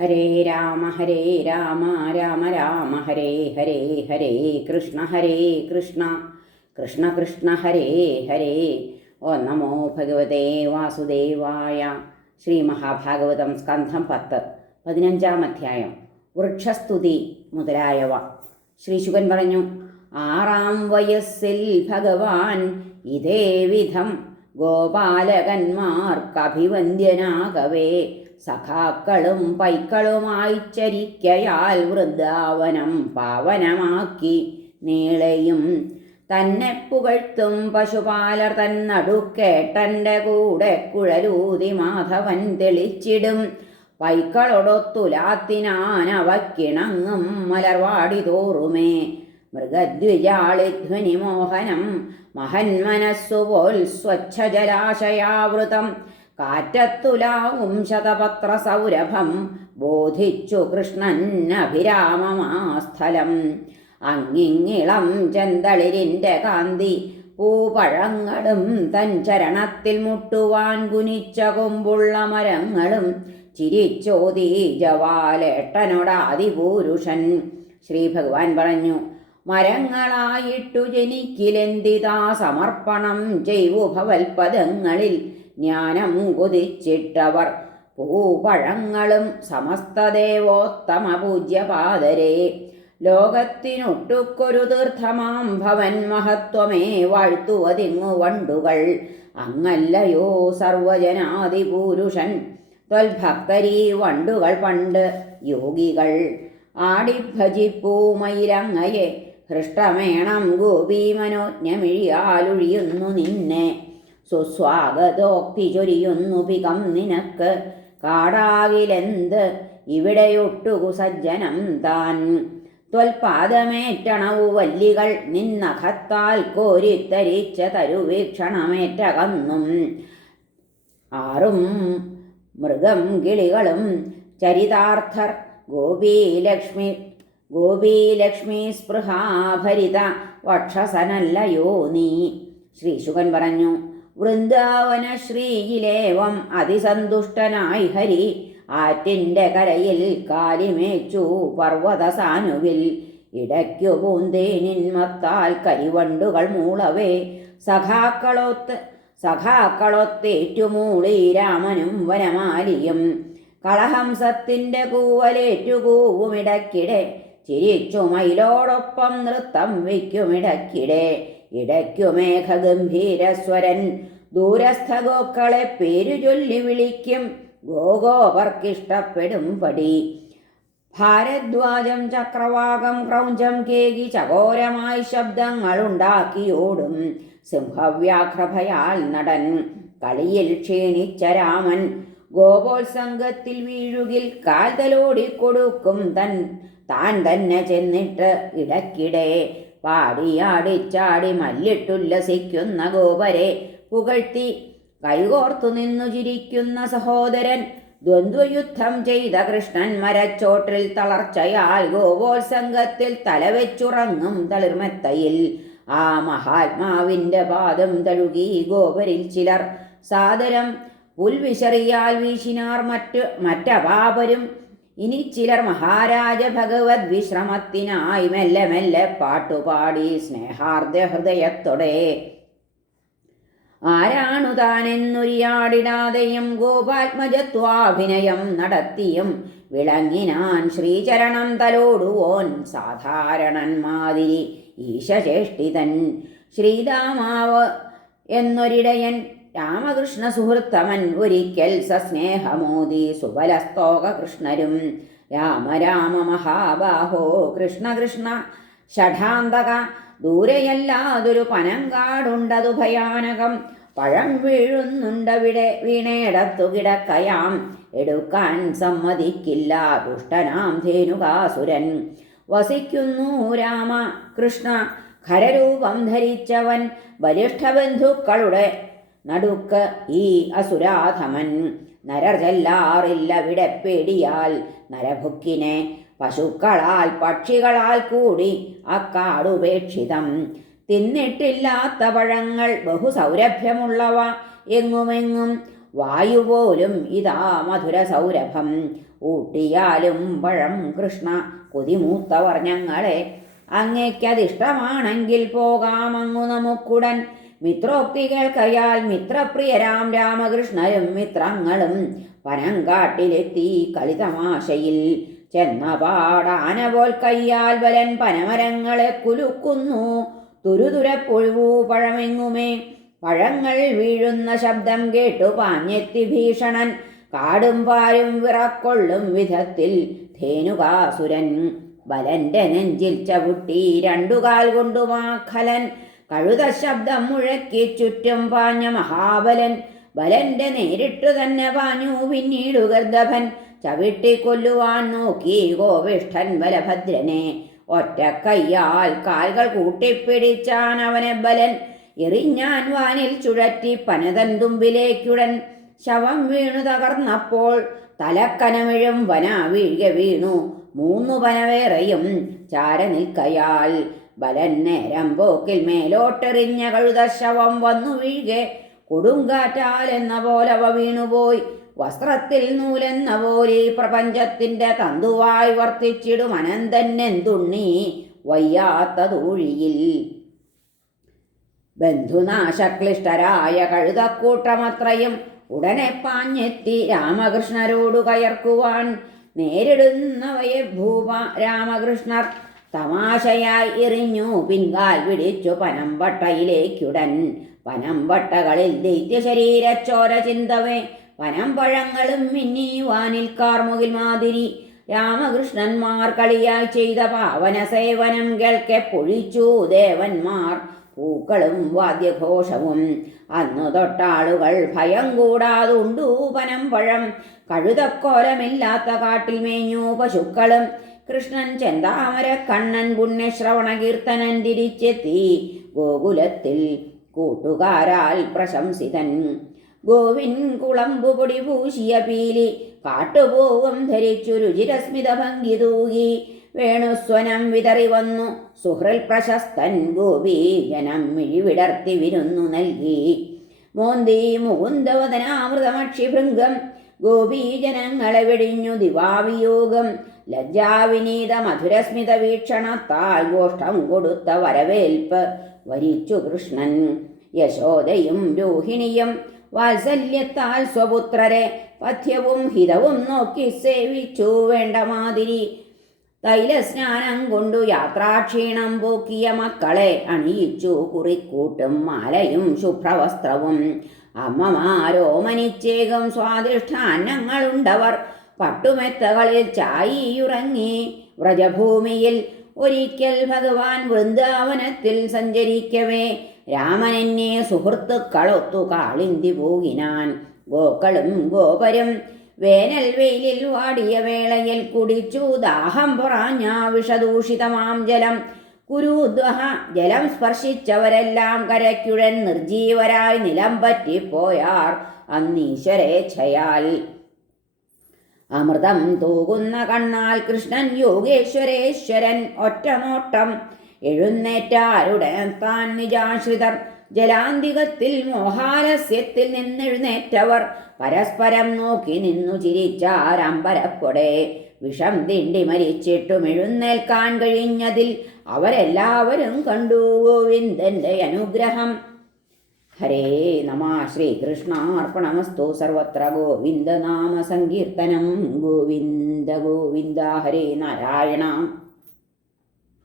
ഹരേ രാമ ഹരേ രാമ രാമ രാമ ഹരേ ഹരേ ഹരേ കൃഷ്ണ ഹരേ കൃഷ്ണ കൃഷ്ണ കൃഷ്ണ ഹരേ ഹരേ. ഓ നമോ ഭഗവതേ വാസുദേവായ ശ്രീ മഹാഭാഗവതം സ്കന്ധം പത്ത് പതിനഞ്ചാം അധ്യായം വൃക്ഷസ്തുതി മുതലായവ. ശ്രീശുകൻ പറഞ്ഞു ആറാം വയസ്സിൽ ഭഗവാൻ ഇതേ വിധം ഗോപാലകന്മാർക്കഭിവന്ദ്യനാകവേ സഖാക്കളും പൈക്കളുമായി ചരിക്കയാൽ വൃന്ദാവനം പാവനമാക്കി നീളയും തന്നെ പുകഴ്ത്തും പശുപാലർ തന്നടുക്കേട്ടന്റെ കൂടെ കുഴലൂതി മാധവൻ തെളിച്ചിടും. പൈക്കളൊടൊത്തുലാത്തിനാനവക്കിണങ്ങും മലർവാടി തോറുമേ മൃഗദ്വിജാളിധ്വനിമോഹനം മഹന്മനസ്സുപോൽ സ്വച്ഛജലാശയാവൃതം കാറ്റത്തുലാവും ശതപത്ര സൗരഭം ബോധിച്ചു കൃഷ്ണൻ കൃഷ്ണന്നഭിരാമമാസ്ഥലം അങ്ങിങ്ങിളം ചെന്തളിരിന്റെ കാന്തി പൂപഴങ്ങളും തൻ ചരണത്തിൽ മുട്ടുവാൻ കുനിച്ച കൊമ്പുള്ള മരങ്ങളും ചിരിച്ചോതി ജവാലേട്ടനോടാതിപൂരുഷൻ. ശ്രീ ഭഗവാൻ പറഞ്ഞു മരങ്ങളായിട്ടു ജനിക്കിലെന്തിതാ സമർപ്പണം ചെയ്വു ഭവൽപദങ്ങളിൽ ജ്ഞാനം കൊതിച്ചിട്ടവർ പൂപഴങ്ങളും സമസ്തദേവോത്തമ പൂജ്യപാദരേ ലോകത്തിനൊട്ടുക്കൊരു തീർത്ഥമാം ഭവൻ മഹത്വമേ വാഴ്ത്തുവതിങ്ങു വണ്ടുകൾ. അങ്ങല്ലയോ സർവജനാദിപൂരുഷൻ ത്വൽഭക്തരീ വണ്ടുകൾ പണ്ട് യോഗികൾ. ആടിഭജിപ്പൂമയിലങ്ങയെ ഹൃഷ്ടമേണം ഗോപീമനോജ്ഞമിഴിയാലൊഴിയുന്നു നിന്നെ. സുസ്വാഗതോക്തി ചൊരിയുന്നു പികം നിനക്ക്. കാടാകിലെന്ത്? ഇവിടെയൊട്ടുകു സജ്ജനം താൻ. ത്വൽപാദമേറ്റണവു വല്ലികൾ നിന്നഖത്താൽ കോരിത്തരിച്ച തരുവീക്ഷണമേറ്റകന്നും ആറും മൃഗം കിളികളും ചരിതാർത്ഥർ ഗോപീലക്ഷ്മി ഗോപീലക്ഷ്മി സ്പൃഹാഭരിത വക്ഷസനല്ലയോ നീ? ശ്രീശുകൻ പറഞ്ഞു. വൃന്ദാവന ശ്രീയിലേവം അതിസന്തുഷ്ടനായി ഹരി ആറ്റിന്റെ കരയിൽ കാലിമേച്ചു പർവതസാനുവിൽ. ഇടയ്ക്കു പൂന്തേനിന്മത്താൽ കരിവണ്ടുകൾ മൂളവേ. സഖാക്കളൊത്ത് സഖാക്കളൊത്തേറ്റുമൂളി രാമനും വനമാലിയും. കളഹംസത്തിന്റെ കൂവലേറ്റുകൂവുമിടക്കിടെ ചിരിച്ചു മയിലോടൊപ്പം നൃത്തം വയ്ക്കുമിടക്കിടെ ഇടയ്ക്കു മേഘഗംഭീരസ്വരൻ ദൂരസ്ഥ ഗോക്കളെ പേരു ചൊല്ലി വിളിക്കും. ഗോഗോവർക്കിഷ്ടപ്പെടും പടി. ഭാരദ്വാജം ചക്രവാകം ക്രൗഞ്ചം കേകി ചകോരമായി ശബ്ദങ്ങളുണ്ടാക്കിയോടും സിംഹവ്യാഘ്രഭയാൽ നടൻ കളിയിൽ ക്ഷീണിച്ച രാമൻ ഗോപോത്സംഗത്തിൽ വീഴുകിൽ കാൽതലോടിക്കൊടുക്കും തൻ താൻ തന്നെ ചെന്നിട്ട് ഇടയ്ക്കിടെ പാടിയാടിച്ചാടി മല്ലിട്ടുല്ലസിക്കുന്ന ഗോപരെ. പുകഴ്ത്തി കൈകോർത്തു നിന്നു ചിരിക്കുന്ന സഹോദരൻ ദ്വന്ദ്വയുദ്ധം ചെയ്ത കൃഷ്ണൻ മരച്ചോട്ടിൽ തളർച്ചയാൽ ഗോപോത്സംഗത്തിൽ തലവെച്ചുറങ്ങും തളിർമെത്തയിൽ. ആ മഹാത്മാവിന്റെ പാദം തഴുകി ഗോപരിൽ ചിലർ. സാദരം പുൽവിശറിയാൽ വീശിനാർ മറ്റ് മറ്റപാപരും ഇനി ചിലർ മഹാരാജ ഭഗവത് വിശ്രമത്തിനായി മെല്ലെ മെല്ലെ പാട്ടുപാടി സ്നേഹാർദ്ദ ഹൃദയത്തോടെ. ആരാണു താനെന്നൊരിയാടിടാതെയും ഗോപാത്മജത്വാഭിനയം നടത്തിയും വിളങ്ങിനാൻ ശ്രീചരണം തലോടുവോൻ സാധാരണൻ മാതിരി ഈശചേഷ്ടിതൻ ശ്രീരാമാവ് എന്നൊരിടയൻ രാമകൃഷ്ണ സുഹൃത്തമൻ ഒരിക്കൽ സസ്നേഹമോദി സുബലസ്തോക കൃഷ്ണരും രാമ രാമ മഹാബാഹോ കൃഷ്ണ കൃഷ്ണ ഷഠാന്തക ദൂരെയല്ലാതൊരു പനങ്കാടുണ്ടതു ഭയാനകം. പഴം വീഴുന്നുണ്ടവിടെ വീണേടത്തു കിടക്കയാം. എടുക്കാൻ സമ്മതിക്കില്ല ദുഷ്ടനാം ധേനുകാസുരൻ. വസിക്കുന്നു രാമ കൃഷ്ണ ഖരരൂപം ധരിച്ചവൻ. ബലിഷ്ഠബന്ധുക്കളുടെ നടുക്ക് ഈ അസുരാധമൻ. നരർ ചെല്ലാറില്ലവിടെ പേടിയാൽ. നരഭുക്കിനെ പശുക്കളാൽ പക്ഷികളാൽ കൂടി അക്കാടുപേക്ഷിതം. തിന്നിട്ടില്ലാത്ത പഴങ്ങൾ ബഹുസൗരഭ്യമുള്ളവ എങ്ങുമെങ്ങും. വായു പോലും ഇതാ മധുര സൗരഭം ഊട്ടിയാലും പഴം കൃഷ്ണ കൊതിമൂത്തവർ ഞങ്ങളെ അങ്ങയ്ക്കതിഷ്ടമാണെങ്കിൽ പോകാമങ്ങു നമുക്കുടൻ. മിത്രോക്തി കേൾക്കയാൽ മിത്രപ്രിയരാം രാമകൃഷ്ണരും മിത്രങ്ങളും പനങ്കാട്ടിലെത്തി കളിതമാശയിൽ ചെന്ന പാടാന പോൽ കയ്യാൽ ബലൻ പനമരങ്ങളെ കുലുക്കുന്നു. തുരുതുരപ്പൊഴിവൂ പഴമെങ്ങുമേ? പഴങ്ങൾ വീഴുന്ന ശബ്ദം കേട്ടു പാഞ്ഞെത്തി ഭീഷണൻ. കാടും പാരും വിറക്കൊള്ളും വിധത്തിൽ ധേനുകാസുരൻ. ബലന്റെ നെഞ്ചിൽ ചവിട്ടി രണ്ടുകാൽ കൊണ്ടുമാഖലൻ കഴുത ശബ്ദം മുഴക്കി ചുറ്റും പാഞ്ഞ മഹാബലൻ ബലന്റെ നേരിട്ടു തന്നെ പാഞ്ഞു. പിന്നീടു ഗർദഭൻ ചവിട്ടിക്കൊല്ലുവാൻ നോക്കി. ഗോവിഷ്ഠൻ ബലഭദ്രനെ ഒറ്റ കയ്യാൽ കാൽകൾ കൂട്ടിപ്പിടിച്ചാൻ അവനെ ബലൻ എറിഞ്ഞാൻ വാനിൽ ചുഴറ്റി പനതൻ തുമ്പിലേക്കുടൻ ശവം വീണു തകർന്നപ്പോൾ തലക്കനമിഴും വന വീഴ്ക വീണു മൂന്നു പനവേറെയും ചാര നിൽക്കയാൽ ബലൻ നേരം പോക്കിൽ മേലോട്ടെറിഞ്ഞ കഴുത ശവം വന്നു വീഴ്കെ കൊടുങ്കാറ്റാൽ എന്ന പോലവ വീണുപോയി. വസ്ത്രത്തിൽ നൂലെന്ന പോലെ ഈ പ്രപഞ്ചത്തിന്റെ തന്തുവായി വർത്തിച്ചിടും അനന്തനെന്തുണ്ണി വയ്യാത്തതൂഴിയിൽ. ബന്ധുനാശക്ലിഷ്ടരായ കഴുതക്കൂട്ടമത്രയും ഉടനെ പാഞ്ഞെത്തി രാമകൃഷ്ണരോടു കയർക്കുവാൻ നേരിടുന്നവയെ ഭൂപ രാമകൃഷ്ണർ തമാശയായി എറിഞ്ഞു. പിൻകാൽ പിടിച്ചു പനമ്പട്ടയിലേക്കുടൻ. പനമ്പട്ടകളിൽ ദൈത്യശരീരച്ചോര ചിന്തവേ. പനമ്പഴങ്ങളും മിന്നി വാനിൽ കാർമുകിൽ മാതിരി. രാമകൃഷ്ണന്മാർ കളിയാൽ ചെയ്ത പാവന സേവനം കേൾക്കെ പൊഴിച്ചു ദേവന്മാർ. പൂക്കളും വാദ്യഘോഷവും. അന്നു തൊട്ടാളുകൾ ഭയം കൂടാതുണ്ടൂ പനം പഴം കഴുതക്കോലമില്ലാത്ത കാട്ടിൽ മേഞ്ഞു പശുക്കളും കൃഷ്ണൻ ചെന്താമര കണ്ണൻ പുണ്യശ്രവണകീർത്തനൻ തിരിച്ചെത്തി. ഗോകുലത്തിൽ കൂട്ടുകാരാൽ പ്രശംസിതൻ. ഗോവിൻ കുളമ്പു പൊടി പൂശിയ പീലി കാട്ടുപോവും ധരിച്ചു രുചിരസ്മിത ഭംഗി തൂകി. വേണുസ്വനം വിതറി വന്നു സുഹൃൽ പ്രശസ്തൻ ഗോപി ജനം മിഴിവിടർത്തി വിരുന്നു നൽകി. മോന്തി മുകുന്ദവദനാമൃതമക്ഷി ഭൃംഗം ഗോപീജനങ്ങളെ വെടിഞ്ഞു ദിവാവിയോഗം. ലജ്ജാവിനീത മധുരസ്മിത വീക്ഷണത്താൽ ഗോഷ്ടം കൊടുത്ത വരവേൽപ്പ് വരിച്ചു കൃഷ്ണൻ. യശോദയും രോഹിണിയും വാത്സല്യത്താൽ സ്വപുത്രരെ പഥ്യവും ഹിതവും നോക്കി സേവിച്ചു. വേണ്ട മാതിരി തൈലസ്നാനം കൊണ്ടു യാത്രാക്ഷീണം പോക്കിയ മക്കളെ അണിയിച്ചു. കുറിക്കൂട്ടും മാലയും ശുഭ്രവസ്ത്രവും അമ്മമാരോ മനിച്ചേകം സ്വാദിഷ്ടാന്നങ്ങളുണ്ടവർ പട്ടുമെത്തകളിൽ ചായിയുറങ്ങി വ്രജഭൂമിയിൽ ഒരിക്കൽ ഭഗവാൻ വൃന്ദാവനത്തിൽ സഞ്ചരിക്കവേ. രാമനെന്നെ സുഹൃത്തുക്കളൊത്തു കാളിന്തി പോകിനാൻ. ഗോക്കളും ഗോപരും വേനൽ വെയിലിൽ വാടിയ വേളയിൽ കുടിച്ചു ദാഹം പൊറാഞ്ഞ വിഷദൂഷിതമാം ജലം. കുരുദ്വഹ ജലം സ്പർശിച്ചവരെല്ലാം കരയ്ക്കുഴൻ നിർജീവരായി നിലം പറ്റിപ്പോയാർ. അന്നീശ്വരേച്ഛയാൽ അമൃതം തൂകുന്ന കണ്ണാൽ കൃഷ്ണൻ യോഗേശ്വരേശ്വരൻ ഒറ്റനോട്ടം എഴുന്നേറ്റാരുടെ താൻ നിജാശ്രിതർ. ജലാന്തികത്തിൽ മോഹാലസ്യത്തിൽ നിന്നെഴുന്നേറ്റവർ പരസ്പരം നോക്കി നിന്നു ചിരിച്ചാരമ്പരപ്പൊടെ വിഷം തിണ്ടി മരിച്ചിട്ടും എഴുന്നേൽക്കാൻ കഴിഞ്ഞതിൽ അവരെല്ലാവരും കണ്ടു ഗോവിന്ദന്റെ അനുഗ്രഹം. ഹരേ നമ ശ്രീകൃഷ്ണാർപ്പണമസ്തു സർവത്ര ഗോവിന്ദനാമ സങ്കീർത്തനം. ഗോവിന്ദ ഗോവിന്ദ ഹരേ നാരായണ.